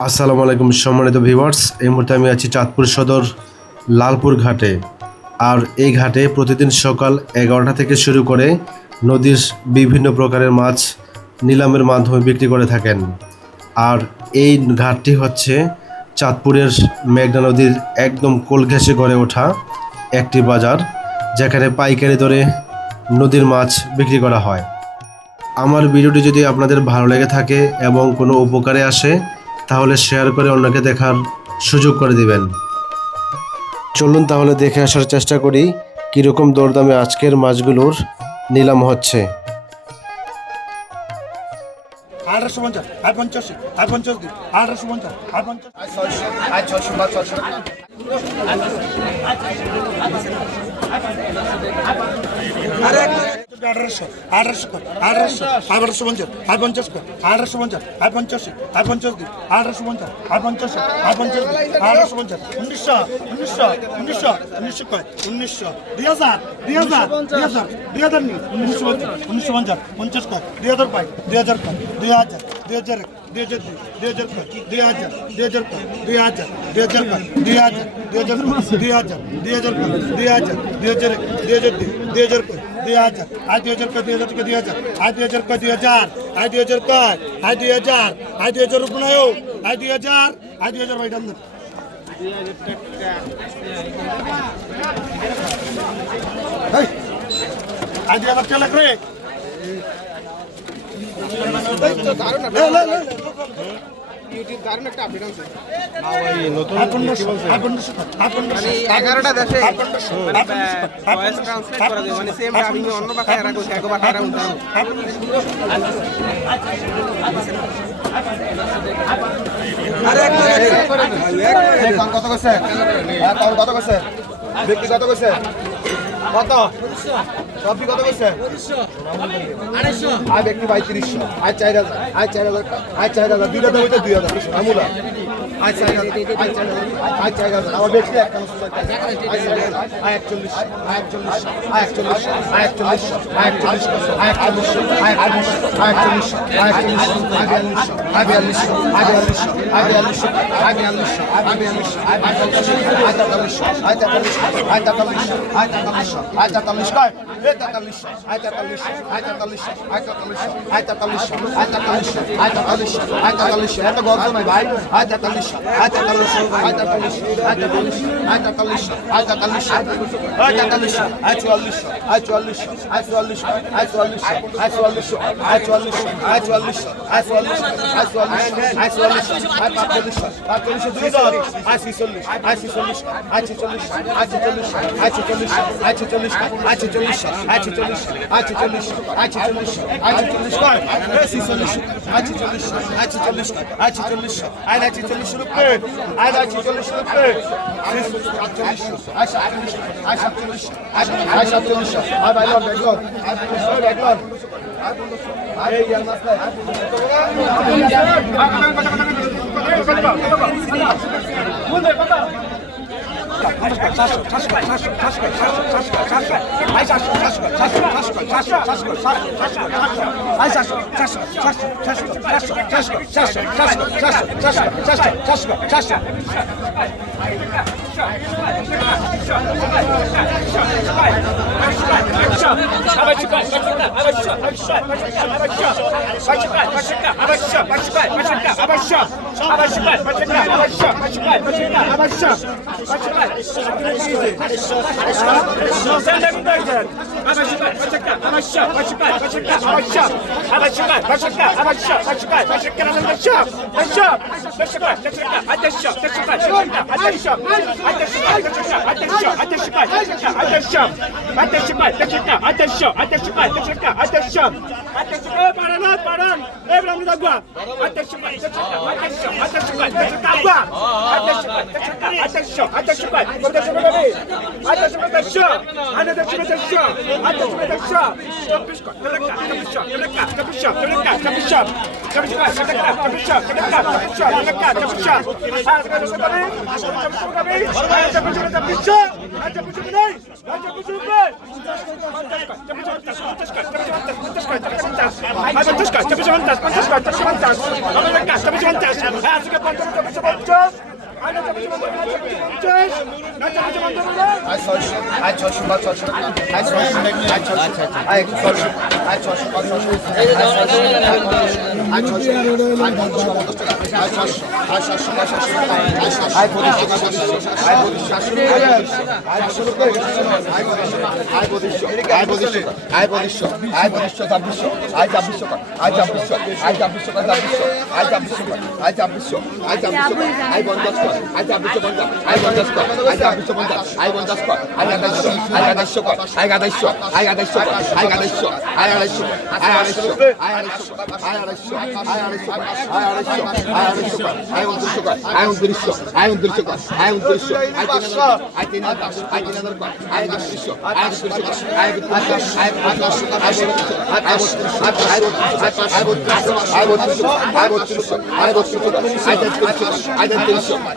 আসসালামু আলাইকুম সম্মানিত ভিউয়ার্স, এই মুহূর্তে আমি আছি চাঁদপুর সদর লালপুর ঘাটে। আর এই ঘাটে প্রতিদিন সকাল এগারোটা থেকে শুরু করে নদীর বিভিন্ন প্রকারের মাছ নিলামের মাধ্যমে বিক্রি করে থাকেন। আর এই ঘাটটি হচ্ছে চাঁদপুরের মেঘনা নদীর একদম কোল ঘেঁষে গড়ে ওঠা একটি বাজার, যেখানে পাইকারি দরে নদীর মাছ বিক্রি করা হয়। আমার ভিডিওটি যদি আপনাদের ভালো লেগে থাকে এবং কোনো উপকারে আসে তাহলে শেয়ার করে অন্যকে দেখার সুযোগ করে দিবেন। চলুন তাহলে দেখে আসার চেষ্টা করি, কীরকম দরদামে আজকের মাছগুলোর নিলাম হচ্ছে। আঠারোশো পঞ্চাশ পঞ্চাশি পঞ্চাশ ছয়শো ছয়শো আঠারোশো আঠারোশো আঠারোশো আঠারোশো পঞ্চাশ আয় পঞ্চাশ আঠারোশো পঞ্চাশ আয় পঞ্চাশি আয় পঞ্চাশ দিন আঠারোশো পঞ্চাশ আয় পঞ্চাশ আয় পঞ্চাশ দিন আঠারোশো পঞ্চাশ, উনিশশো উনিশশো উনিশশো উনিশশো কয়, উনিশশো দুই হাজার দুই হাজার দুই হাজার দুই হাজার নি, উনিশশো পঞ্চাশ উনিশশো পঞ্চাশ পঞ্চাশ কয় দুই হাজার পাই দুই হাজার কয় দুই হাজার দুই হাজার এক দুই হাজার দুই হাজার কয় দুই হাজার দুই হাজার কয় দুই হাজার দুই হাজার কয় দুই হাজার দুই হাজার দুই হাজার দুই হাজার কয় দুই হাজার দুই হাজার এক দুই হাজার দুই দুই হাজার কয় দুই হাজার আয় দুই হাজার কয়, দুই হাজার আয় দুই হাজার দুই হাজার আয় দুই হাজার কয় আয় দুই হাজার আয় দুই হাজার রুপনায়ও আয় দুই হাজার আয় দুই হাজার ভাই দাম দেন আয় দুই হাজার চালাক রে। অন্য একবার কত কত ব্যক্তিগত কইছে কত? সবজি কত করছে? আয় ব্যক্তি পঁয়ত্রিশশো আয় চার হাজার, আয় চার হাজার, আয় চার হাজার, দুই হাজার হইতে দুই হাজার। আমুলা বিয়াল্লিশ আয় পঁয়তাল্লিশ আয় তেতাল্লিশ আয় তেতাল্লিশ আয় তেতাল্লিশ আয় তেতাল্লিশ কয় এ তেতাল্লিশ আয় তেতাল্লিশ আয় তেতাল্লিশ আয় তেতাল্লিশ আয় তেতাল্লিশ আয় তেতাল্লিশ আয় তেতাল্লিশ আয় তেতাল্লিশ এত গল্প নাই ভাই আয় তেতাল্লিশ আয় তেতাল্লিশ আয় তেতাল্লিশ আয় তেতাল্লিশ আয় তেতাল্লিশ আয় তেতাল্লিশ আয় তেতাল্লিশ আয় চুয়াল্লিশ আয় চুয়াল্লিশ আয় চুয়াল্লিশ আয় চুয়াল্লিশ আয় চুয়াল্লিশ আয় চুয়াল্লিশ আয় চুয়াল্লিশ আয় চুয়াল্লিশ আয় চুয়াল্লিশ আয় চুয়াল্লিশ আয় পাঁচচল্লিশ পাঁচচল্লিশ দুই আয় ছিচল্লিশ আয় ছিচল্লিশ আয় ছিচল্লিশ আয় ছিচল্লিশ আয় ছিচল্লিশ আয় ছিচল্লিশ আয় ছিচল্লিশ আয় ছিচল্লিশ আয় ছিচল্লিশ আয় ছিচল্লিশ আয় ছিচল্লিশ কয় এ ছিচল্লিশ আয় ছিচল্লিশ আয় ছিচল্লিশ আয় ছিচল্লিশ আয় না ছিচল্লিশ রুপে আয় না ছিচল্লিশ রুপে সাতচল্লিশ আয় সাতচল্লিশ আয় সাতচল্লিশ আয় সাতচল্লিশ আয় বাইলন ব্যাগলন আয় ব্যাগলন এই ইয়ার আবশ্যক আবশ্যক আবশ্যক আবশ্যক আবশ্যক আবশ্যক আবশ্যক মাসলাই আচ্ছা পঞ্চাশ আয় পঞ্চাশ কয় চব্বিশশো পঞ্চাশ পঞ্চাশ কয় চারশো পঞ্চাশ নব্বই টাকা চব্বিশশো পঞ্চাশ হ্যাঁ আজকে পঞ্চাশ চব্বিশশো পঞ্চাশ আয় না চব্বিশশো পঞ্চাশ পঞ্চাশ না চব্বিশশো পঞ্চাশ আয় ছয়শো আয় ছয়শো বা ছয়শো টাকা আয় ছয়শো আয় ছয়শো আয় ছয়শো আয় ছয়শো বা ছয়শো আয় ছয়শো আয় attention, attention, protection de bébé, attention, protection, attention, protection, attention, protection, Thank you. পঞ্চাশ পঞ্চাশ কাজ, চব্বিশ পঞ্চাশ পঞ্চাশ কাজ, চব্বিশ পঞ্চাশ কাজ চব্বিশ পঞ্চাশ আজকে পঞ্চাশ, চব্বিশ পঞ্চাশ। আয় চাব্বিশ আয় চাব্বিশ আয় চাব্বিশ আয় চাব্বিশ আয় চাব্বিশ আয় বন্দোবস্ত পঞ্চাশ আয় ছাব্বিশশো পঞ্চাশ আয় পঞ্চাশ আয় ছাব্বিশশো পঞ্চাশ আয় পঞ্চাশ আয় আঠাইশশো আয় আঠাইশশো আয় আঠাইশশো আয় আঠাইশশো আয় আঠাইশশো আয় আড়াইশো আয় আড়াইশো আয় আড়াইশো আয় আড়াইশো আয় আড়াইশো আয় আড়াইশো আয় আড়াইশো আয় উনত্রিশশো আয় উনত্রিশশো আয় উনত্রিশশো আয় উনত্রিশশো আয় তিন হাজার আয় তিন হাজার আয় তিন হাজার আয় একত্রিশশো আয় একত্রিশশো আয় একত্রিশশো আয় একত্রিশশো আয় বত্রিশশো আয় বত্রিশশো আয় বত্রিশশো আয় বত্রিশশো আয় বত্রিশশো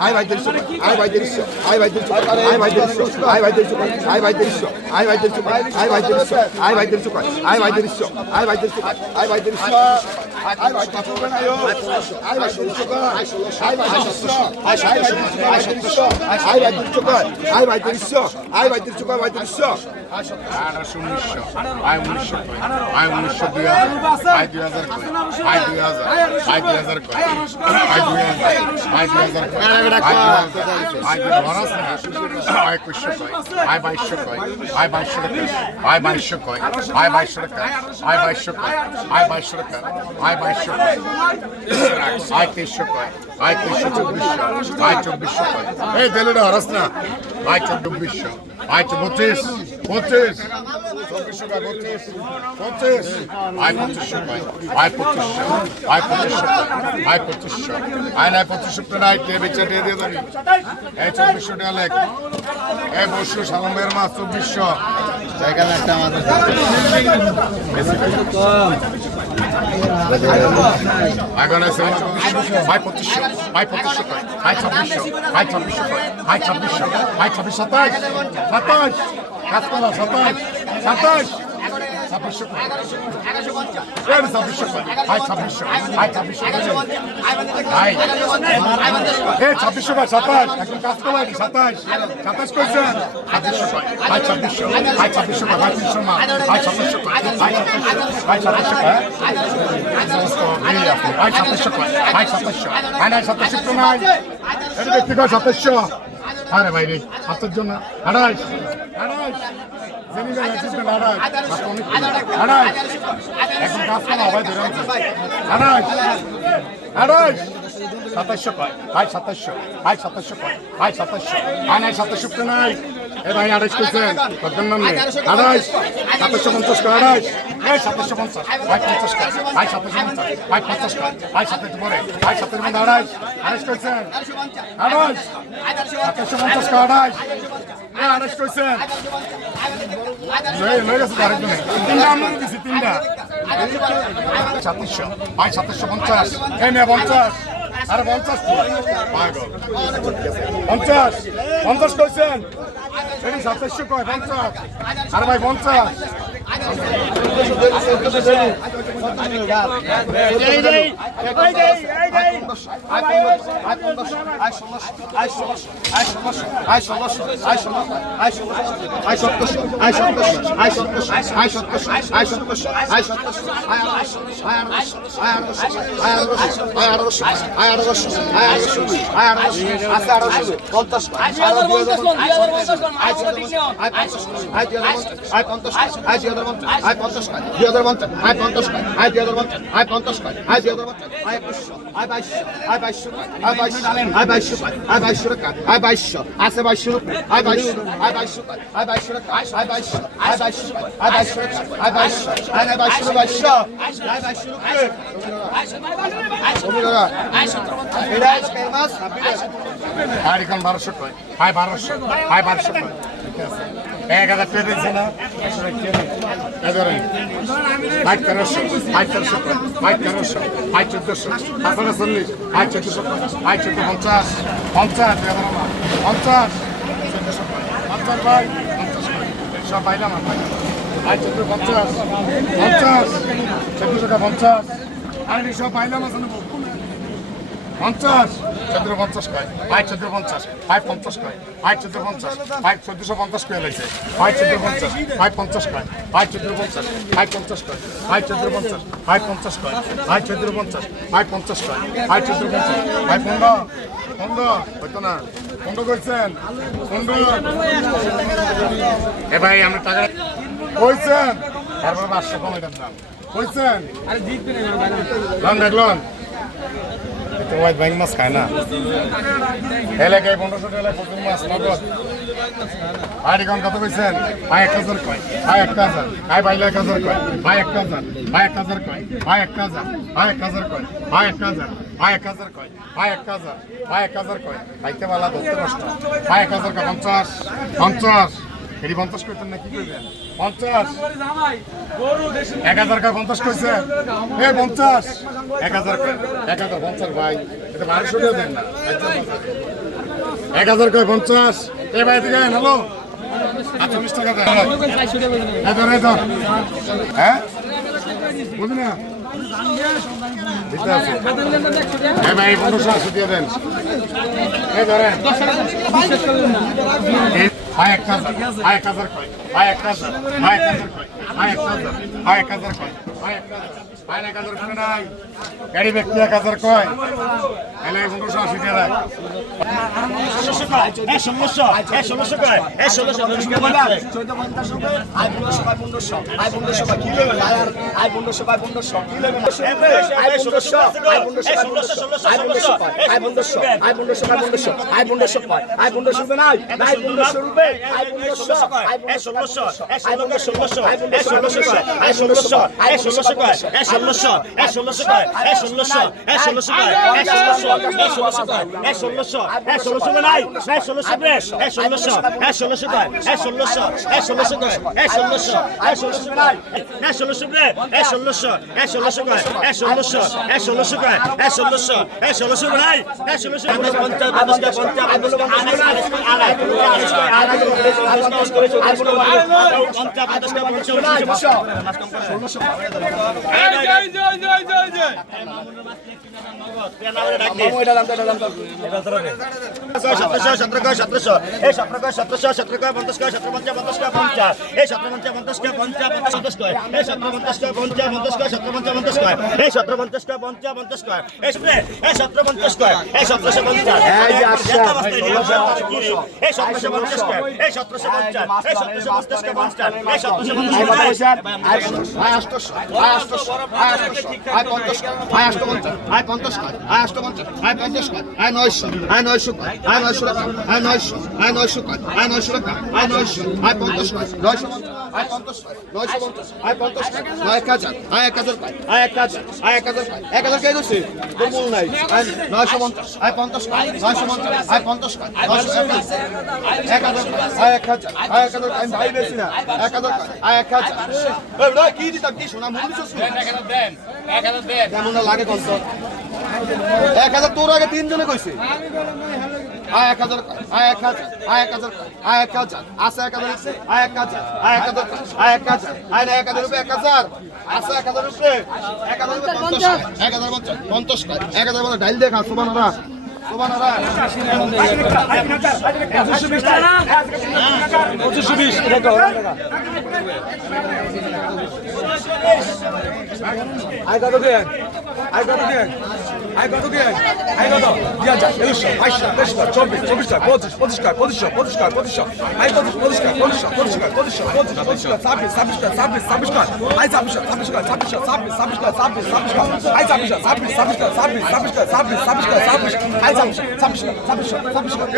আয় উনিশশো আয় উনিশশো দুই হাজার আয় দুই হাজার আয় দুই হাজার আয় দুই হাজার আয় দুই হাজার আয় দুই হাজার আয় দুই ধরাস না আয় একুশশো কয় আয় বাইশশো কয় আয় বাইশশো টাকা আয় বাইশশো কয় আয় বাইশশো টাকা আয় বাইশশো কয় আয় বাইশশো টাকা আয় বাইশশো কয় আয় তেইশশো কয়। আয় তেইশশো চব্বিশশো। আয় চব্বিশশো কয়। এই দেলে হরাস না। আয় চব্বিশশো। আয় পঁচিশ। পঁচিশ। চব্বিশশো কয় পঁচিশ পঁচিশ আয় পঁচিশশো আয় পঁচিশশো আয় পঁচিশশো আয় পঁচিশশো আয় নাই পঁচিশশো টাকা নাই। কে বেচা দিয়ে যাবি এই চব্বিশশো টাকা লেখ। এই বসু সালমের মাছ চব্বিশশো। এখানে একটা আমাদের এখন আছে ভাই পঁচিশশো। ভাই পঁচিশশো। ভাই ছাব্বিশশো। ভাই ছাব্বিশশো কয় ছাব্বিশশো। ভাই ছাব্বিশ সাতাশ। সাতাশ। কাজ করা সাতাশ। সাতাশ ছাব্বিশশো ছাব্বিশশো হাই ছাব্বিশশো হাই ছাব্বিশশো হাই এ ছাব্বিশশো বা সাতাশ এখন কাজ করলেন সাতাশ সাতাশ করছেন ছাব্বিশশো হাই ছাব্বিশশো হাই ছাব্বিশশো হাই তিনশো মা হাই ছাব্বিশশো হাই ছাব্বিশশো হাই ছাব্বিশশো হাই ছাব্বিশশো হাই ছাব্বিশশো হাই নাই সাতাশশো তো নাই এটা ব্যক্তিগত সাতাশশো আরে ভাই রে আত্মার জন্য আড়াইশ আড়াইশ সাতাশশো কয়। ভাই, সাতাশশো। ভাই, সাতাশশো কয়। ভাই, সাতাশশো। ভাই, নাই, সাতাশশো নাই। এ ভাই, আড়াইশ করছেন আড়াইশ সাতাশশো পঞ্চাশ কয়। আড়াইশ এই সাতাশশো পঞ্চাশ। ভাই পঞ্চাশ কয় ভাই সাতাশশো পঞ্চাশ। ভাই পঞ্চাশ কয় ভাই সাতাশ পরে। ভাই সাতাশ মধ্যে আড়াইশ। আড়াইশ করছেন? আড়াইশ। সাতাশশো পঞ্চাশ কয় আড়াইশ। আড়াইশ করছেন? লয়ে গেছে আরেকজনে। তিনটা আমরা দিছি, তিনটা। সাতাশশো। ভাই সাতাশশো পঞ্চাশ। এই নে, পঞ্চাশ। আরে পঞ্চাশ পঞ্চাশ। পঞ্চাশ কইছেন এটি কয়, পঞ্চাশ? আরে ভাই, পঞ্চাশ। আয় পঞ্চাশ আয় পঞ্চাশ আয় পঞ্চাশ আয় পঞ্চাশ আয় পঞ্চাশ আয় দুই হাজার পঞ্চাশ আয় পঞ্চাশ কয় আয় দুই হাজার পঞ্চাশ আয় পঞ্চাশ কয় আয় দুই হাজার পঞ্চাশ আয় একুশশো আয় বাইশশো আয় বাইশশো আয় বাইশশো আয় বাইশশো আয় বাইশশো টাকা আয় বাইশশো, আছে বাইশশো আয় বাইশশো আয় বাইশশো আয় বাইশশো টাকা আয় বাইশশো আয় বাইশশো আয় বাইশশো আয় বাইশশো আয় বাইশশো বাইশশো আয় বাইশশো আর এখন বারোশো কয়, হাই বারোশো হাই বারোশো কয়। এক হাজার টাকা দিচ্ছে না? ধরেন হাই তেরোশো হাই তেরোশো কয় তেরোশো হাই চোদ্দোশো পাঁচশো চল্লিশ হাই চোদ্দোশো কয় হাই পঞ্চাশ পঞ্চাশ পঞ্চাশ পঞ্চাশ ভাই পঞ্চাশ সব পাইলাম আর পাইলাম হাই চোদ্দ পঞ্চাশ পঞ্চাশ চোদ্দোশো পঞ্চাশ আর সব পাইলাম আছে পঞ্চাশ। চোদ্দ পঞ্চাশ কয়? ফাইভ চোদ্দ পঞ্চাশ। ফাইভ পঞ্চাশ কয়? ফাইভ চোদ্দ পঞ্চাশ। ফাইভ চোদ্দশো পঞ্চাশ কয় লাগছে ফাইভ চোদ্দ পঞ্চাশ। ফাইভ পঞ্চাশ কয়? ফাইভ চোদ্দ পঞ্চাশ। ফাইভ পঞ্চাশ কয়? ফাইভ চোদ্দ পঞ্চাশ। ফাইভ পঞ্চাশ কয়? ফাইভ চোদ্দ পঞ্চাশ। ফাইভ পঞ্চাশ কয়? ফাইভ চোদ্দ পঞ্চাশ। ফাইভ পনেরো। পনেরো। হয়তো না। পনেরো করছেন পনেরো। এ ভাই, আমরা টাকা কইছেন? তারপর পাঁচশো কম এটার দাম। লন দেখলন তো ওয়াইট ব্যাংক মাছ খায় না। এলাকায় পনেরোশো টাকা প্রচুর মাছ, নগদ। আর এখন কত কইছেন? ভাই এক হাজার কয়। ভাই এক হাজার। ভাই, বাইলে এক হাজার কয়। ভাই এক হাজার। ভাই, এক হাজার কয়। ভাই এক হাজার। ভাই, এক হাজার কয়। ভাই এক হাজার। ভাই, এক হাজার কয়। ভাই, এক হাজার। ভাই, এক হাজার কয়। খাইতে পারলা ধরতে কষ্ট ভাই, এক হাজার কয়, পঞ্চাশ। পঞ্চাশ। এটি পঞ্চাশ করতেন না কি করবেন পঞ্চাশ। এক হাজার কয় পঞ্চাশ কইছে। এ পঞ্চাশ। এক হাজার এক হাজার পঞ্চাশ ভাই। এটা বারোশো টাকা দেন না। এক হাজার কয় পঞ্চাশ। এ ভাই থেকে হ্যালো। আটচল্লিশ টাকা দেন হ্যাঁ? বুঝলি না? এ ভাই পনেরোশো আশি দিয়ে দেন। এই ধরেন। ভাই এক হাজার ভাই এক হাজার কয় ভাই এক হাজার ভাই এক হাজার কয় কয় ভাই এক হাজার ভাই এক হাজার করে নাই গাড়ি ব্যক্তি এক হাজার কয় এলে পনেরোশো আশি দিয়ে দেয় সতেরোশো সতেরো সতেরোশো এই সতেরো সতেরোশো সতেরো পঞ্চাশ সতেরো পঞ্চাশ পঞ্চাশ এই সতেরো পঞ্চাশ পঞ্চাশ পঞ্চাশ পঞ্চাশ এই সতেরো পঞ্চাশ পঞ্চাশ পঞ্চাশ সতেরো পঞ্চাশ পঞ্চাশ এই সতেরো পঞ্চাশ পঞ্চাশ পঞ্চাশ এই এই সতেরো পঞ্চাশ এই সতেরোশো পঞ্চাশ এই সতেরোশো পঞ্চাশ এই সতেরোশো পঞ্চাশ এই সতেরোশো পঞ্চাশ পঞ্চাশ এই সতেরোশো পঞ্চাশ আয় আষ্টশো আয় আষ্টশো আয় আষ্টশো আয় পঞ্চাশ আয় আষ্টপঞ্চাশ আয় পঞ্চাশ আয় আষ্টপঞ্চাশ আয় পঞ্চাশ আয় নয়শো আয় নয়শো আয় নয়শো টাকা আয় নয়শো আয় নয়শো আয় নয়শো টাকা আয় নয়শো আয় পঞ্চাশ নয়শো আয় পঞ্চাশ নয়শো পঞ্চাশ আয় পঞ্চাশ নয় এক হাজার আয় এক হাজার আয় এক হাজার আয় এক হাজার এক হাজার কে তোর মূল নাই নয়শো পঞ্চাশ আয় পঞ্চাশ নয়শো পঞ্চাশ আয় পঞ্চাশ নয়শো এক হাজার আয় এক হাজার আয় এক হাজার আমি ভাই বেশি না এক হাজার আয় এক হাজার কি দিতাম কি শোনা মুখ দিছিস কেমন লাগে কত এক হাজার তোর আগে তিনজনে কইছে আয় এক হাজার, আয় এক হাজার, আয় এক হাজার, আয় এক হাজার আছে এক হাজার আয় এক হাজার, আয় এক হাজার, আয় এক হাজার, আয় এক হাজার রুপে এক হাজার আছে এক হাজার রুপে, এক হাজার পঞ্চাশ এক হাজার পঞ্চাশ পঞ্চাশ এক হাজার ডাইল দেখা সোবানারা পঁচিশশো বিশ আয় কত দেন আয় কত দেন আয় কত দেন আয় কত? দিয়া যা একুশশো বাইশশো, তেইশশো, চব্বিশ চব্বিশ টাকা পঁচিশ পঁচিশ টাকা পঁচিশশো পঁচিশ টাকা পঁচিশশো। আয় কত? পঁচিশ টাকা পঁচিশশো পঁচিশ টাকা পঁচিশশো পঁচিশ পঁচিশ টাকা ছাব্বিশ ছাব্বিশ টাকা ছাব্বিশ ছাব্বিশ টাকা আয় ছাব্বিশ ছাব্বিশ টাকা ছাব্বিশ ছাব্বিশ ছাব্বিশ টাকা ছাব্বিশ ছাব্বিশ টাকা আয় ছাব্বিশ ছাব্বিশ ছাব্বিশ টাকা ছাব্বিশ ছাব্বিশ টাকা ছাব্বিশ ছাব্বিশ টাকা ছাব্বিশ ছাব্বিশ টাকা ছাব্বিশ। তিন হাজার তিন হাজার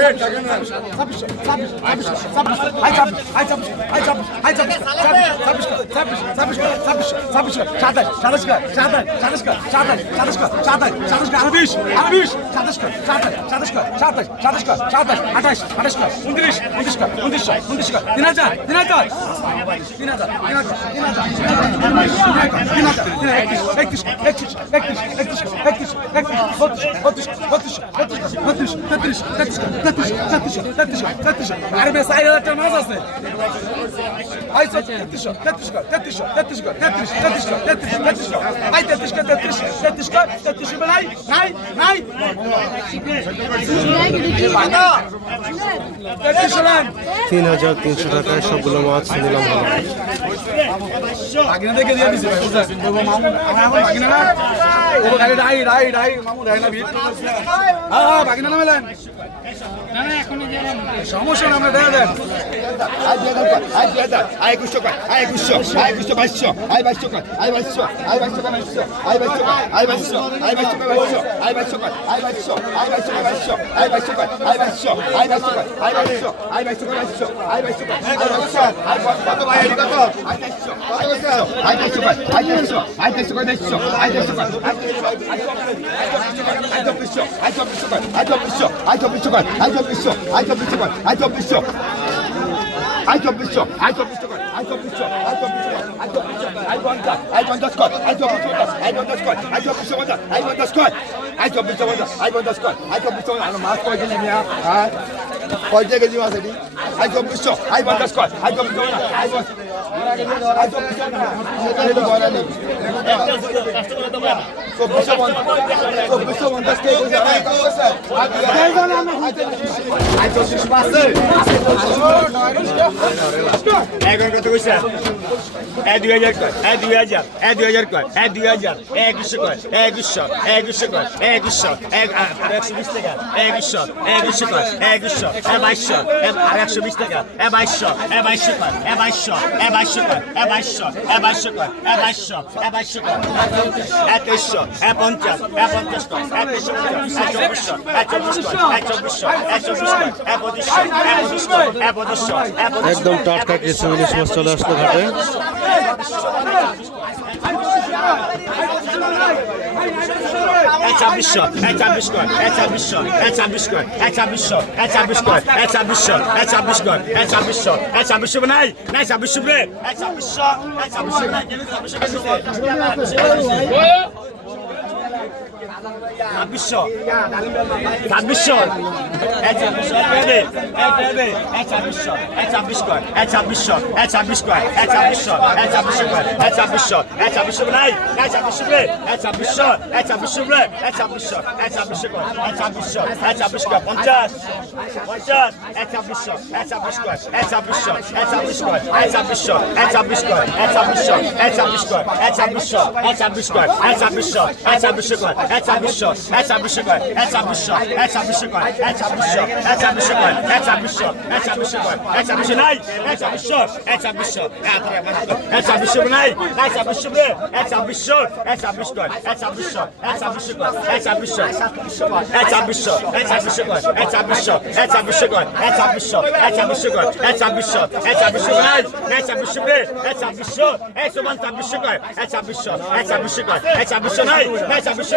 তিন হাজার তিন হাজার তিন হাজার তিন হাজার একত্রিশ একত্রিশ একত্রিশ একত্রিশ একত্রিশ একত্রিশ একত্রিশ বত্রিশ বত্রিশ বত্রিশ তিন হাজার তিনশো টাকায় সবগুলো মাছ নিলাম। गाडी डाई डाई डाई मामू डायला भीत हा हा बाकी ना मिळेल হ্যাঁ হ্যাঁ সমস্যা না আমরা দেখা দেন আই হাজার কর আই দুই হাজার আই একুশশো কর আই একুশশো আই একুশশো বাইশশো আই বাইশশো কর আই বাইশশো আই বাইশশো কর বাইশশো আই বাইশশো আই বাইশশো আই বাইশশো কর বাইশশো আই বাইশশো কর আই বাইশশো আই বাইশশো কর বাইশশো আই বাইশশো কর আই বাইশশো আই বাইশশো কর আই বাইশশো আই বাইশশো কর বাইশশো আই বাইশশো চব্বিশশো কর আই চব্বিশশো আই চব্বিশশো কর আই চব্বিশশো আই চব্বিশশো আই চব্বিশশো কর আই চব্বিশশো আই চব্বিশশো আই চব্বিশশো আই পঞ্চাশ আই পঞ্চাশ কর আই চব্বিশশো পঞ্চাশ আই পঞ্চাশ কর আই চব্বিশশো পঞ্চাশ আই পঞ্চাশ কর আই চব্বিশশো পঞ্চাশ আই পঞ্চাশ কর আই চব্বিশশো পঞ্চাশ মাছ কয় কেজি নিয়া হ্যাঁ কয় কেজি মাছ এটি আই চব্বিশশো আই পঞ্চাশ কর আই চব্বিশশো আই চব্বিশশো চব্বিশশো পঞ্চাশ এখন কত কইছে এ দুই হাজার কয়? এ দুই হাজার এ দুই হাজার কয় এ দুই হাজার একুশশো কয় একুশশো একুশশো কয় একুশশো একশো বিশ টাকা একুশশো একুশশো কয় একুশশো এ বাইশশো আর একশো বিশ টাকা এ বাইশশো এ বাইশশো কয় এ বাইশশো এ বাইশশো বাইশশো এ বাইশশো কয় এ বাইশশো এ বাইশশো কয় এ তেইশশো এ পঞ্চাশ এ পঞ্চাশ কয় এ তেইশশো এ চব্বিশশো এ চব্বিশশো এ চব্বিশ কয় এ পঁচিশশো এ পঁচিশশো এ পঁচিশশো একদম টাটকা কিছু চলে আসলো ঘাটে। ছাব্বিশশো এ ছাব্বিশ এক ছাব্বিশশো এক ছাব্বিশ কর এ ছাব্বিশশো এক ছাব্বিশ কর এ ছাব্বিশশো এক ছাব্বিশ কর এ ছাব্বিশশো এক ছাব্বিশশো নাই নাই ছাব্বিশশো রে এ ছাব্বিশশো এ ছাব্বিশশো ছাব্বিশশো ছাব্বিশশো এ ছাব্বিশশো এ পেবে এ ছাব্বিশশো এ ছাব্বিশ কর এ ছাব্বিশশো এ ছাব্বিশ কর এ ছাব্বিশশো এ ছাব্বিশশো কর এ ছাব্বিশশো এ ছাব্বিশশো নাই এ ছাব্বিশশো রে এ ছাব্বিশশো এ ছাব্বিশশো রে এ ছাব্বিশশো এ ছাব্বিশশো কর এ ছাব্বিশশো এ ছাব্বিশ কর পঞ্চাশ পঞ্চাশ এ ছাব্বিশশো এ ছাব্বিশ কর এ ছাব্বিশশো এ ছাব্বিশ কর এ ছাব্বিশশো এ ছাব্বিশ কর এ ছাব্বিশশো এ ছাব্বিশ কর এ ছাব্বিশশো এ ছাব্বিশ কর এ ছাব্বিশশো এ ছাব্বিশশো কর এ ছাব্বিশশো এক ছাব্বিশশো কয় এক ছাব্বিশশো এক ছাব্বিশশো কয় এক ছাব্বিশশো এক ছাব্বিশশো কয় এক ছাব্বিশশো এক ছাব্বিশশো কয় এক ছাব্বিশশো নাই এক ছাব্বিশশো এক ছাব্বিশশো এক ছাব্বিশশো নাই এক ছাব্বিশশো এক ছাব্বিশশো এক ছাব্বিশ কয় এক ছাব্বিশশো এক ছাব্বিশশো কয় এক ছাব্বিশশো এক ছাব্বিশশো এক ছাব্বিশশো কয় এক ছাব্বিশশো এক ছাব্বিশশো কয় এক ছাব্বিশশো এক ছাব্বিশশো কয় এক ছাব্বিশশো এক ছাব্বিশশো নাই এক ছাব্বিশশো এক ছাব্বিশশো এক সমান ছাব্বিশশো কয় এক ছাব্বিশশো এক ছাব্বিশশো কয় এক ছাব্বিশশো নাই এক ছাব্বিশশো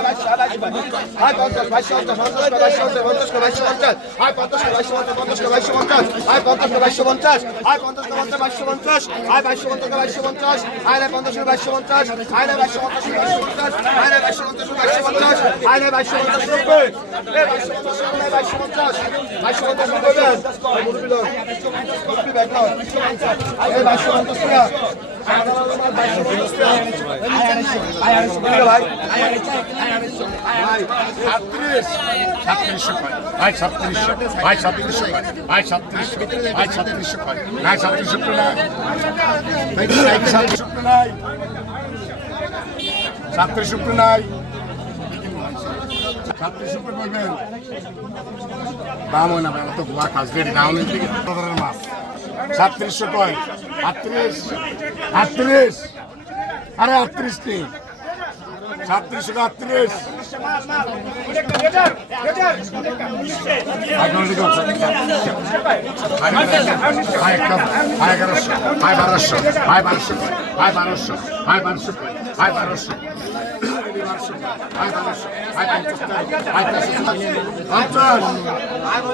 ভাই সাতত্রিশ সাতত্রিশশো ভাই সাতত্রিশশো ভাই সাতত্রিশশো ভাই সাতত্রিশশো ভাই সাতত্রিশশো ভাই সাতত্রিশশো নাই। সাতত্রিশশো নাই সাতত্রিশশো নাই। সাতত্রিশশো তো কইবেন দাম হয় না ভাই অত গোয়া খাস রেডি দাম নেই ধরনের মাছ? সাতত্রিশশো কয়? আটত্রিশ? আটত্রিশ? আরে আটত্রিশ? নেই সাতত্রিশশো আটত্রিশ হাই এগারোশো হাই বারোশো। হাই বারোশো। হাই বারোশো। হাই বারোশো। হাই বারোশো হাই বারোশো হাই পঞ্চাশ পঞ্চাশ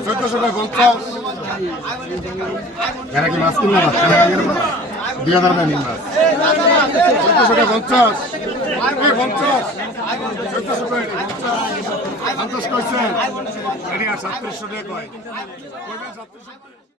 চোদ্দশো কয় পঞ্চাশ এরা কি মাছ কিনলো না? দুই হাজার দেন মাছ। চোদ্দশো পঞ্চাশ পঞ্চাশ পঞ্চাশ পঞ্চাশ টাকা সাতত্রিশশো